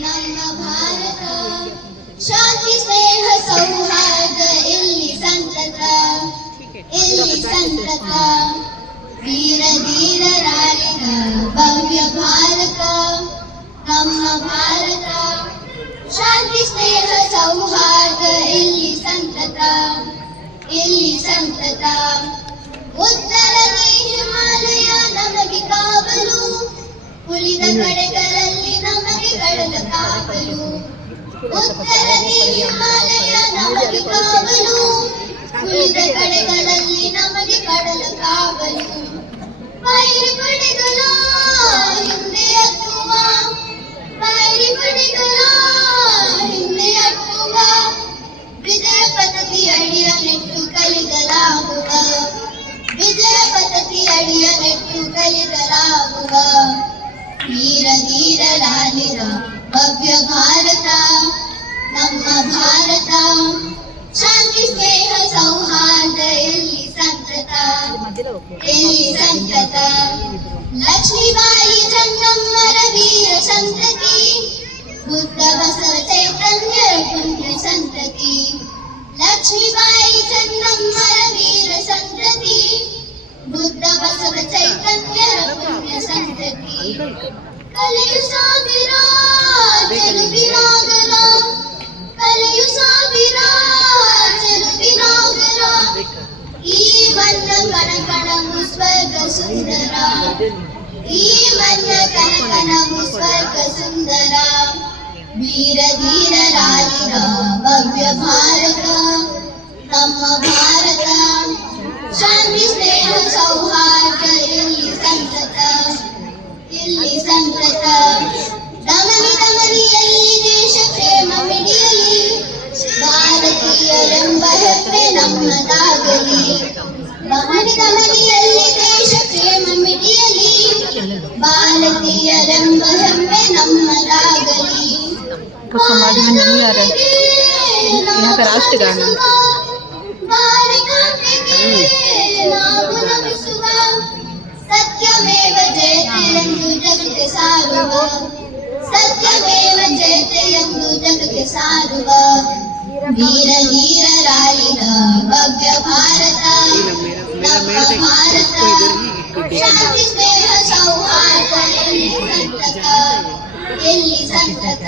ನಮ್ಮ ಭಾರತ ಶಾಂತಿ ಸ್ನೇಹ ಸೌಹಾರ್ದ ಇಲ್ಲಿ ಸಂತತ ವೀರ ಧೀರರಾಳಿದ ಭವ್ಯ ಭಾರತ ನಮ್ಮ ಭಾರತ ಶಾಂತಿ ಸ್ನೇಹ ಸೌಹಾರ್ದ ಇಲ್ಲಿ ಸಂತತ ಉತ್ತರದಿ ಹಿಮಾಲಯ ನಮಗೆ ಕಾವಲು ಉಳಿದ ಕಡೆಗಳಲ್ಲಿ ನಮಗೆ ಕಡಲ ಕಾವಲು ಉತ್ತರದಿ ಹಿಮಾಲಯ ನಮಗೆ ಕಾವಲು ಉಳಿದ ಕಡೆಗಳಲ್ಲಿ ನಮಗೆ ಕಡಲ ಕಾವಲು ವೈರಿ ಪಡೆಗಳ ಹಿಂದೆ ಹತ್ತುವ ವೈರಿ ಪಡೆಗಳ ಹಿಂದೆ ಹತ್ತುವ ವಿಜಯ ಪದ್ಧತಿ ಅಡಿಯ ನೆಟ್ಟು ಕಲಿಸಲಾಗುವ ವಿಜಯ ಪದ್ಧತಿ ಅಡಿಯ ನೆಟ್ಟು ಕಲಿಸಲಾಗುವ ವೀರ ಧೀರರಾಲಿದ ಭವ್ಯ ಭಾರತ ನಮ್ಮ ಭಾರತ ಶಾಂತಿ ಸ್ನೇಹ ಸೌಹಾರ್ದ ಇಲ್ಲಿ ಸಂತತ ಲಕ್ಷ್ಮೀಬಾಯಿ ಚೆನ್ನಮ್ಮರ ವೀರ ಸಂತತಿ ಬುದ್ಧ ಬಸವ ಚೈತನ್ಯರ ಪುಣ್ಯ ಸಂತತಿ ಲಕ್ಷ್ಮೀಬಾಯಿ ಚೆನ್ನಮ್ಮರ ವೀರ ಸಂತತಿ ಬುದ್ಧ ಬಸವ ಚೈತನ್ಯರ ಪುಣ್ಯ ಸಂತತಿ ಕಲೆಯು ಸಾವಿರ ಚೆಲುವಿನಾಗರ ಕಲೆಯು ಸಾವಿರ ಚೆಲುವಿನಾಗರ ಈ ಮನ್ನ ಕಣಕಣವು ಸ್ವರ್ಗ ಸುಂದರ ಈ ಮನ್ನ ಕನಕನವು ಸ್ವರ್ಗ ಸುಂದರ ವೀರ ಧೀರರಾಲಿದ ಭವ್ಯ ಭಾರತ ನಮ್ಮ ಭಾರತ ಶಾಂತಿ ಸ್ನೇಹ ಸೌಹಾರ್ದ ಇಲ್ಲಿ ಸಂತತ ದಮನಿ ದಮನಿಯಲ್ಲಿ ದೇಶ ಕ್ಷೇಮ ಮಿಡಿಯಲಿ ಭಾರತೀಯರೆಂಬ ಹೆಮ್ಮೆ ನಮ್ಮದಾಗಲಿ ದಮನಿ ದಮನಿಯಲ್ಲಿ ದೇಶ ಕ್ಷೇಮ ಮಿಡಿಯಲಿ ಭಾರತೀಯರೆಂಬ ಹೆಮ್ಮೆ ನಮ್ಮದಾಗಲಿ तो समाज में नहीं आ रहा है यहाँ का राष्ट्रगान सत्यमेव जयते ಎಂದು ಜಗಕ್ಕೆ ಸಾರುವ ಸತ್ಯಮೇವ ಜಯತೆ ಎಂದು ಜಗಕ್ಕೆ ಸಾರುವ ವೀರ ಧೀರರಾಲಿದ ಭವ್ಯ ಭಾರತ ನಮ್ಮ ಭಾರತ ಶಾಂತಿ ಸ್ನೇಹ ಸೌಹಾರ್ದ ಇಲ್ಲಿ ಸಂತತ